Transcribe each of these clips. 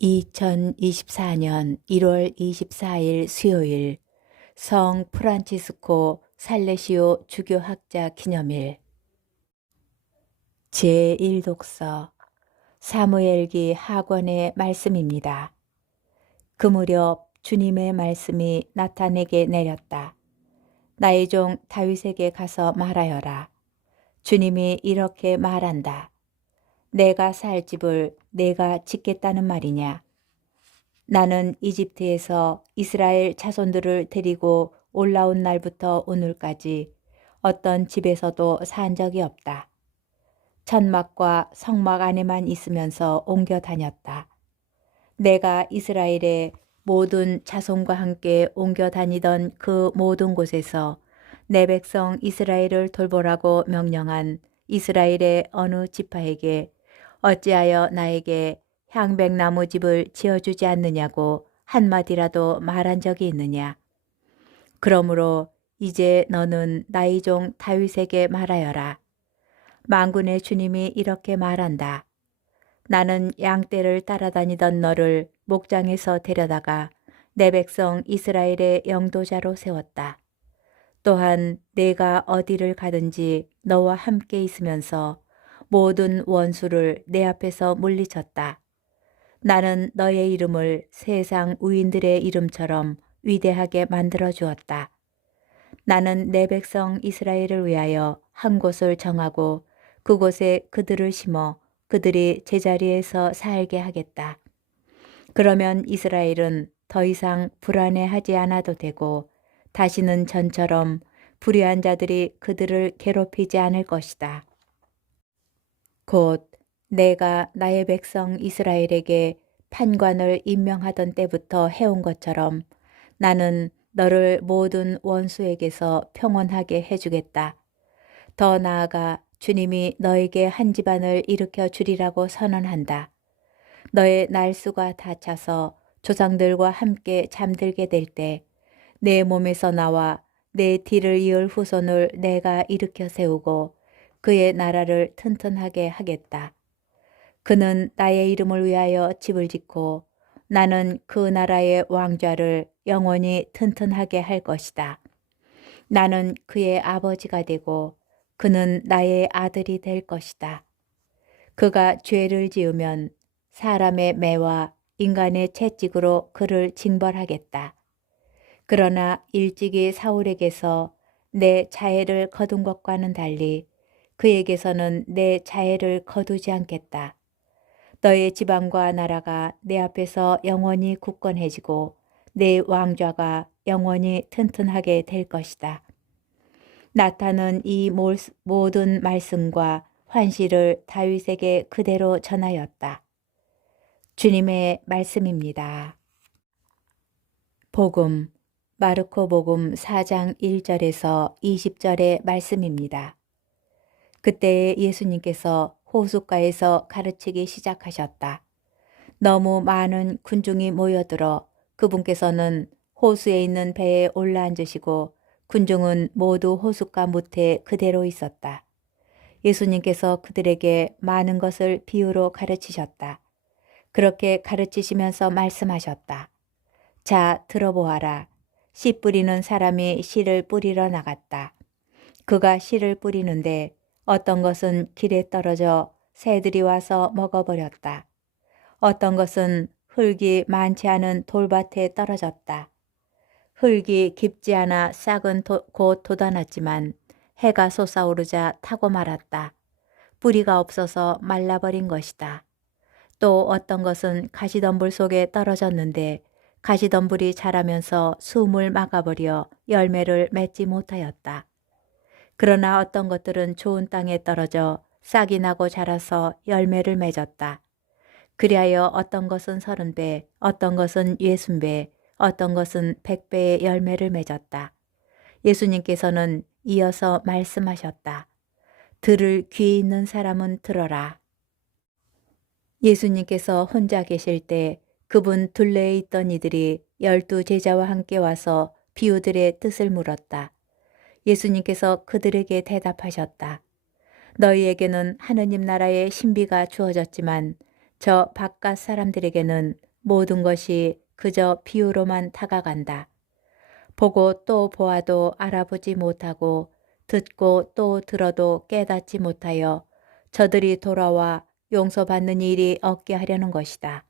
2024년 1월 24일 수요일 성 프란치스코 살레시오 주교학자 기념일 제1독서 사무엘기 하권의 말씀입니다. 그 무렵 주님의 말씀이 나탄에게 내렸다. 나의 종 다윗에게 가서 말하여라. 주님이 이렇게 말한다. 내가 살 집을 내가 짓겠다는 말이냐. 나는 이집트에서 이스라엘 자손들을 데리고 올라온 날부터 오늘까지 어떤 집에서도 산 적이 없다. 천막과 성막 안에만 있으면서 옮겨 다녔다. 내가 이스라엘의 모든 자손과 함께 옮겨 다니던 그 모든 곳에서 내 백성 이스라엘을 돌보라고 명령한 이스라엘의 어느 지파에게 어찌하여 나에게 향백나무 집을 지어주지 않느냐고 한마디라도 말한 적이 있느냐. 그러므로 이제 너는 나의 종 다윗에게 말하여라. 만군의 주님이 이렇게 말한다. 나는 양떼를 따라다니던 너를 목장에서 데려다가 내 백성 이스라엘의 영도자로 세웠다. 또한 내가 어디를 가든지 너와 함께 있으면서 모든 원수를 내 앞에서 물리쳤다. 나는 너의 이름을 세상 우인들의 이름처럼 위대하게 만들어 주었다. 나는 내 백성 이스라엘을 위하여 한 곳을 정하고 그곳에 그들을 심어 그들이 제자리에서 살게 하겠다. 그러면 이스라엘은 더 이상 불안해하지 않아도 되고 다시는 전처럼 불의한 자들이 그들을 괴롭히지 않을 것이다. 곧 내가 나의 백성 이스라엘에게 판관을 임명하던 때부터 해온 것처럼 나는 너를 모든 원수에게서 평온하게 해주겠다. 더 나아가 주님이 너에게 한 집안을 일으켜 주리라고 선언한다. 너의 날수가 다 차서 조상들과 함께 잠들게 될 때 내 몸에서 나와 내 뒤를 이을 후손을 내가 일으켜 세우고 그의 나라를 튼튼하게 하겠다. 그는 나의 이름을 위하여 집을 짓고 나는 그 나라의 왕좌를 영원히 튼튼하게 할 것이다. 나는 그의 아버지가 되고 그는 나의 아들이 될 것이다. 그가 죄를 지으면 사람의 매와 인간의 채찍으로 그를 징벌하겠다. 그러나 일찍이 사울에게서 내 자애를 거둔 것과는 달리 그에게서는 내 자애를 거두지 않겠다. 너의 지방과 나라가 내 앞에서 영원히 굳건해지고 내 왕좌가 영원히 튼튼하게 될 것이다. 나탄은 이 모든 말씀과 환시를 다윗에게 그대로 전하였다. 주님의 말씀입니다. 복음, 마르코 복음 4장 1절에서 20절의 말씀입니다. 그때 예수님께서 호숫가에서 가르치기 시작하셨다. 너무 많은 군중이 모여들어 그분께서는 호수에 있는 배에 올라앉으시고 군중은 모두 호숫가 못에 그대로 있었다. 예수님께서 그들에게 많은 것을 비유로 가르치셨다. 그렇게 가르치시면서 말씀하셨다. 자, 들어보아라. 씨 뿌리는 사람이 씨를 뿌리러 나갔다. 그가 씨를 뿌리는데 어떤 것은 길에 떨어져 새들이 와서 먹어버렸다. 어떤 것은 흙이 많지 않은 돌밭에 떨어졌다. 흙이 깊지 않아 싹은 곧 돋아났지만 해가 솟아오르자 타고 말았다. 뿌리가 없어서 말라버린 것이다. 또 어떤 것은 가시덤불 속에 떨어졌는데 가시덤불이 자라면서 숨을 막아버려 열매를 맺지 못하였다. 그러나 어떤 것들은 좋은 땅에 떨어져 싹이 나고 자라서 열매를 맺었다. 그리하여 어떤 것은 30배, 어떤 것은 60배, 어떤 것은 100배의 열매를 맺었다. 예수님께서는 이어서 말씀하셨다. 들을 귀 있는 사람은 들어라. 예수님께서 혼자 계실 때 그분 둘레에 있던 이들이 12 제자와 함께 와서 비유들의 뜻을 물었다. 예수님께서 그들에게 대답하셨다. 너희에게는 하느님 나라의 신비가 주어졌지만 저 바깥 사람들에게는 모든 것이 그저 비유로만 다가간다. 보고 또 보아도 알아보지 못하고 듣고 또 들어도 깨닫지 못하여 저들이 돌아와 용서받는 일이 없게 하려는 것이다.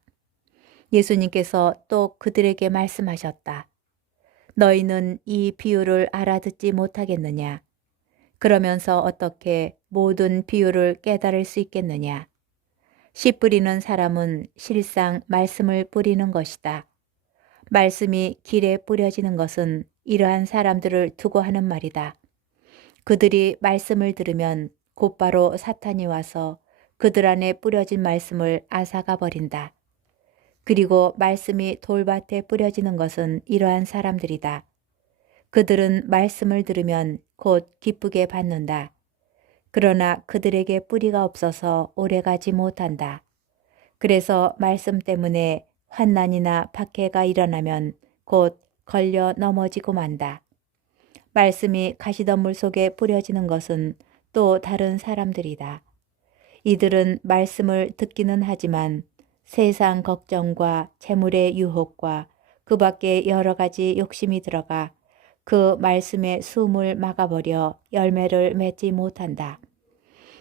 예수님께서 또 그들에게 말씀하셨다. 너희는 이 비유를 알아듣지 못하겠느냐? 그러면서 어떻게 모든 비유를 깨달을 수 있겠느냐? 씨 뿌리는 사람은 실상 말씀을 뿌리는 것이다. 말씀이 길에 뿌려지는 것은 이러한 사람들을 두고 하는 말이다. 그들이 말씀을 들으면 곧바로 사탄이 와서 그들 안에 뿌려진 말씀을 앗아가 버린다. 그리고 말씀이 돌밭에 뿌려지는 것은 이러한 사람들이다. 그들은 말씀을 들으면 곧 기쁘게 받는다. 그러나 그들에게 뿌리가 없어서 오래가지 못한다. 그래서 말씀 때문에 환난이나 박해가 일어나면 곧 걸려 넘어지고 만다. 말씀이 가시덤불 속에 뿌려지는 것은 또 다른 사람들이다. 이들은 말씀을 듣기는 하지만 세상 걱정과 재물의 유혹과 그 밖에 여러 가지 욕심이 들어가 그 말씀의 숨을 막아버려 열매를 맺지 못한다.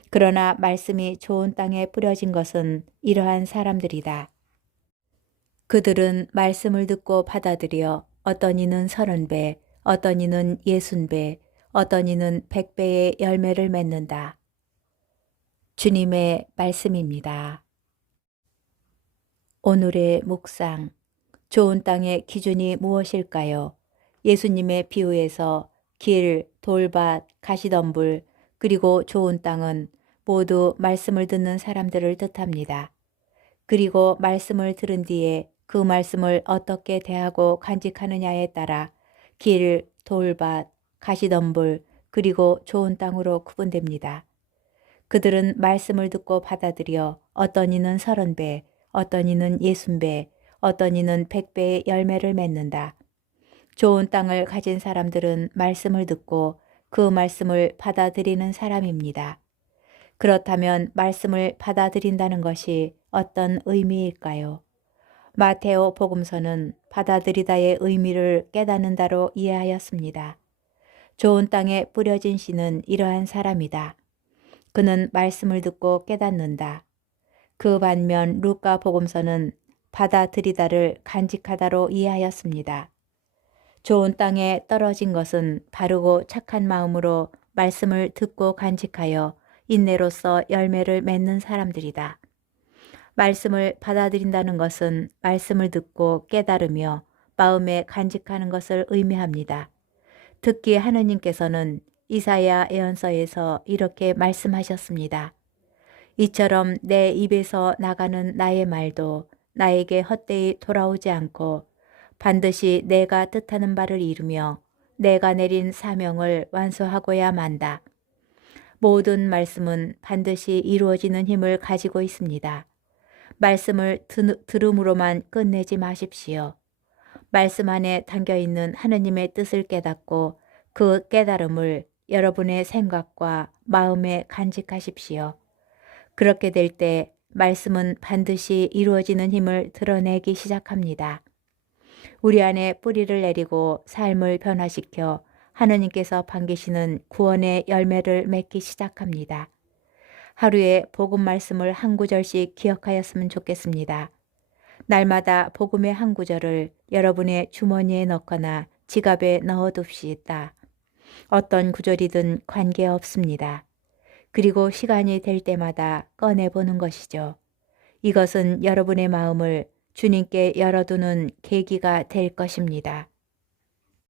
그러나 말씀이 좋은 땅에 뿌려진 것은 이러한 사람들이다. 그들은 말씀을 듣고 받아들여 어떤 이는 30배, 어떤 이는 60배, 어떤 이는 100배의 열매를 맺는다. 주님의 말씀입니다. 오늘의 묵상. 좋은 땅의 기준이 무엇일까요? 예수님의 비유에서 길, 돌밭, 가시덤불, 그리고 좋은 땅은 모두 말씀을 듣는 사람들을 뜻합니다. 그리고 말씀을 들은 뒤에 그 말씀을 어떻게 대하고 간직하느냐에 따라 길, 돌밭, 가시덤불, 그리고 좋은 땅으로 구분됩니다. 그들은 말씀을 듣고 받아들여 어떤 이는 30배, 어떤 이는 60배, 어떤 이는 100배의 열매를 맺는다. 좋은 땅을 가진 사람들은 말씀을 듣고 그 말씀을 받아들이는 사람입니다. 그렇다면 말씀을 받아들인다는 것이 어떤 의미일까요? 마테오 복음서는 받아들이다의 의미를 깨닫는다로 이해하였습니다. 좋은 땅에 뿌려진 씨는 이러한 사람이다. 그는 말씀을 듣고 깨닫는다. 그 반면 루카 복음서는 받아들이다를 간직하다로 이해하였습니다. 좋은 땅에 떨어진 것은 바르고 착한 마음으로 말씀을 듣고 간직하여 인내로서 열매를 맺는 사람들이다. 말씀을 받아들인다는 것은 말씀을 듣고 깨달으며 마음에 간직하는 것을 의미합니다. 특히 하느님께서는 이사야 예언서에서 이렇게 말씀하셨습니다. 이처럼 내 입에서 나가는 나의 말도 나에게 헛되이 돌아오지 않고 반드시 내가 뜻하는 바를 이루며 내가 내린 사명을 완수하고야 만다. 모든 말씀은 반드시 이루어지는 힘을 가지고 있습니다. 말씀을 들음으로만 끝내지 마십시오. 말씀 안에 담겨있는 하느님의 뜻을 깨닫고 그 깨달음을 여러분의 생각과 마음에 간직하십시오. 그렇게 될 때 말씀은 반드시 이루어지는 힘을 드러내기 시작합니다. 우리 안에 뿌리를 내리고 삶을 변화시켜 하느님께서 반기시는 구원의 열매를 맺기 시작합니다. 하루에 복음 말씀을 한 구절씩 기억하였으면 좋겠습니다. 날마다 복음의 한 구절을 여러분의 주머니에 넣거나 지갑에 넣어둡시다. 어떤 구절이든 관계없습니다. 그리고 시간이 될 때마다 꺼내보는 것이죠. 이것은 여러분의 마음을 주님께 열어두는 계기가 될 것입니다.